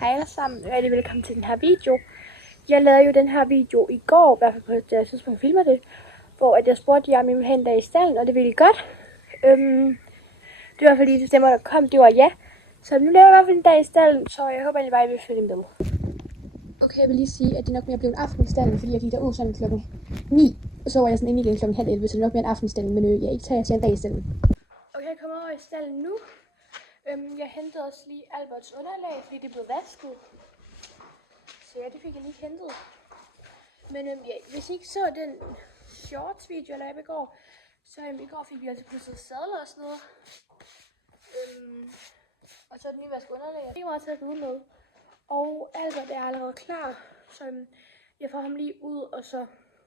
Hej alle sammen, og rigtig velkommen til den her video. Jeg lavede jo den her video i går, i hvert fald på det tidspunkt, jeg filmer det, hvor jeg spurgte jer, om I ville have en dag i stallen, og det ville I godt. Det var fordi det stemmer, der kom, det var ja. Så nu laver jeg i hvert fald en dag i stallen, så jeg håber egentlig bare, I vil følge med. Okay, jeg vil lige sige, at det nok mere blev en aften i stallen, fordi jeg gik derud sådan klokken 9. Og så var jeg sådan inde igen klokken halv 11, så det nok mere en aften i stallen, men jeg ikke tager til en dag i stallen. Okay, jeg kommer over i stallen nu. Jeg hentede også lige Alberts underlag, fordi det blev vasket. Så ja, det fik jeg lige hentet. Men ja, hvis I ikke så den shorts video, jeg lavede i går, så i går fik vi altså pludselig sadler og sådan noget. Og så den nye vask underlag. Jeg fik meget til at gå ud med. Og Albert er allerede klar, så jeg får ham lige ud, og så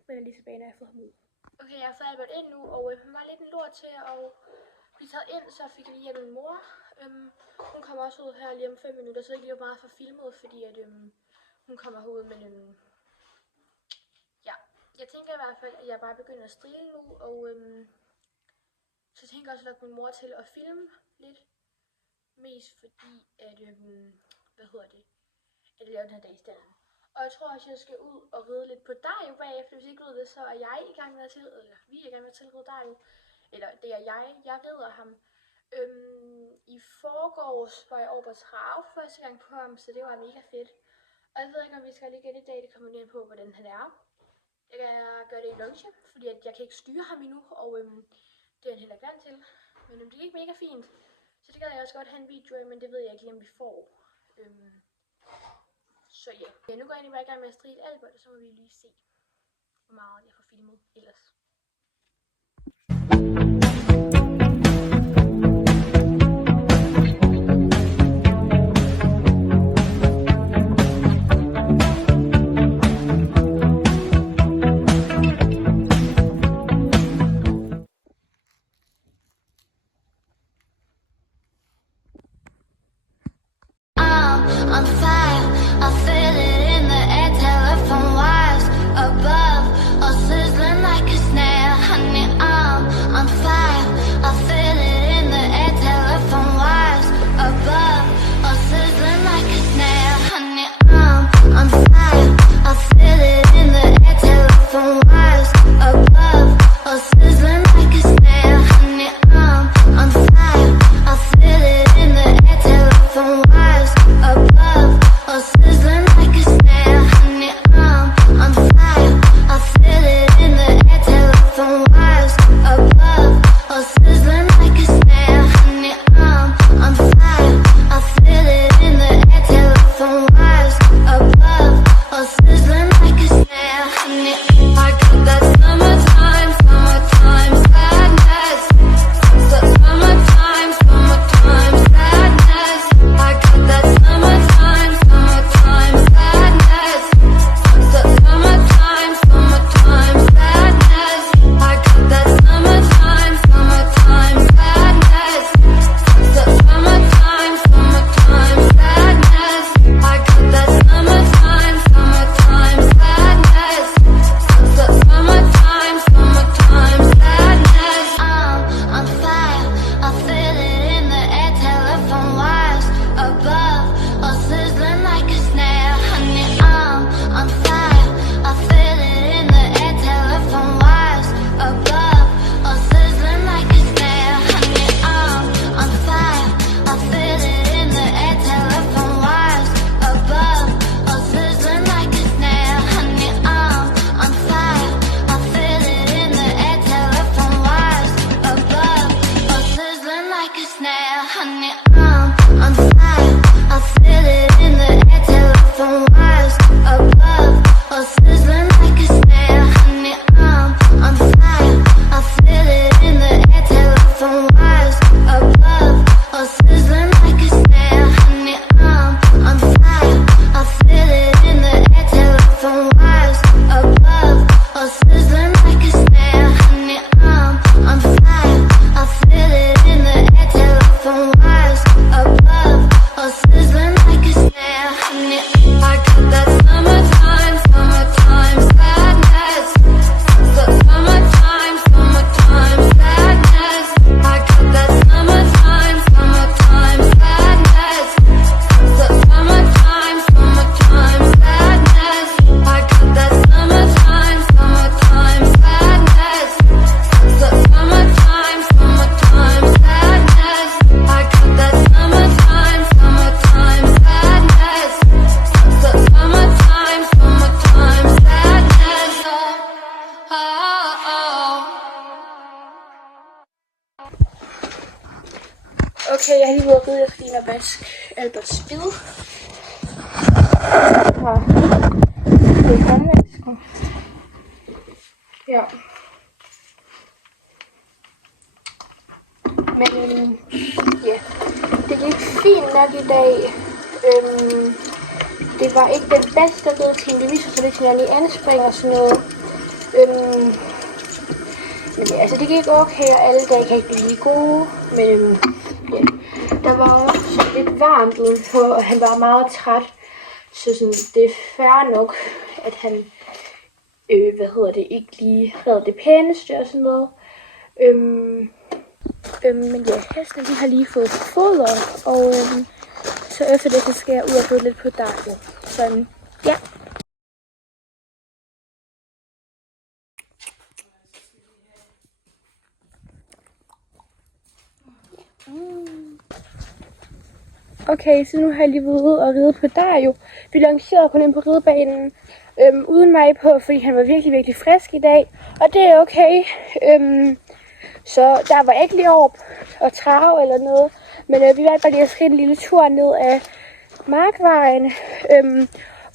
vender jeg lige tilbage, når jeg får ham ud. Okay, jeg har fået Albert ind nu, og han var lidt en lort til at blive taget ind, så fik jeg lige hjælp min mor. Hun kommer også ud her lige om 5 minutter, så jeg lige meget for filmet, fordi at hun kommer herud, men ja, jeg tænker i hvert fald, at jeg bare begynder at strile nu, og så tænker jeg også at min mor til at filme lidt, mest fordi at, at jeg laver den her dag i stallen. Og jeg tror også, at jeg skal ud og ride lidt på Dario bagefter. Hvis I ikke ved det, så er jeg i gang med at vi er i gang med at tilride Dario. Eller det er jeg rider ham. I forgårs var jeg over på trave første gang på ham, så det var mega fedt. Og jeg ved ikke, om vi skal lige igen i dag, det kommer ned på, hvordan han er. Jeg kan gøre det i lunch, fordi at jeg kan ikke styre ham endnu, og det er han heller ikke vant til. Men det gik mega fint, så det gad jeg også godt have en video af, men det ved jeg ikke lige, om vi får. Så ja, nu går jeg egentlig bare i gang med at stride Albert, og så må vi lige se, hvor meget jeg får filmet ellers. On fire, I feel it in the air, telephone wires above, all sizzling like a snare. Honey, I'm on fire, I feel it in the air, telephone wires above, all sizzling like a snare. Honey, I'm on fire, I feel it in the air, telephone wires above, all sizzling like a snare. Honey, I'm on fire, I feel it in the air, telephone wires above. jeg lige ved at ride, jeg skal lige med vask Alberts spid. Det er håndvasken. Ja. Men ja, det gik fint nok i dag. Det var ikke den bedste ridetime. Det viser sig lidt til i anspring og sådan noget. Men ja, altså det gik okay, og alle dage kan ikke blive lige gode. Men ja, der var også lidt varmt udenfor, og han var meget træt. Så sådan, det er fair nok, at han ikke lige red det pæneste og sådan noget. Men ja, hesten de har lige fået foder, og så efter det, så skal jeg ud og gå lidt på dagen. Så ja. Okay, så nu har jeg lige været ude og ride på Dario. Vi lancerede kun ind på ridebanen uden mig på, fordi han var virkelig, virkelig frisk i dag. Og det er okay. Så der var ikke lige op og trave eller noget. Men vi valgte bare lige at skride en lille tur ned af Markvejen,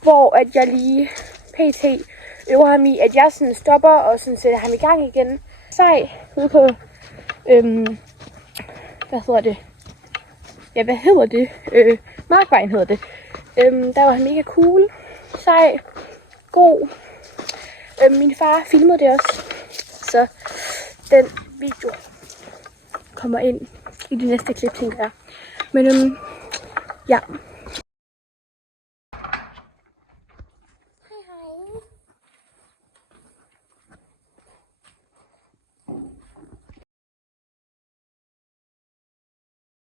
hvor at jeg lige pt. Øver ham i, at jeg sådan stopper og sådan sætter ham i gang igen. Sej ude på, Markvejen hedder det. Der var han mega cool, sej, god. Min far filmede det også, så den video kommer ind i de næste klip, tænker jeg. Men ja.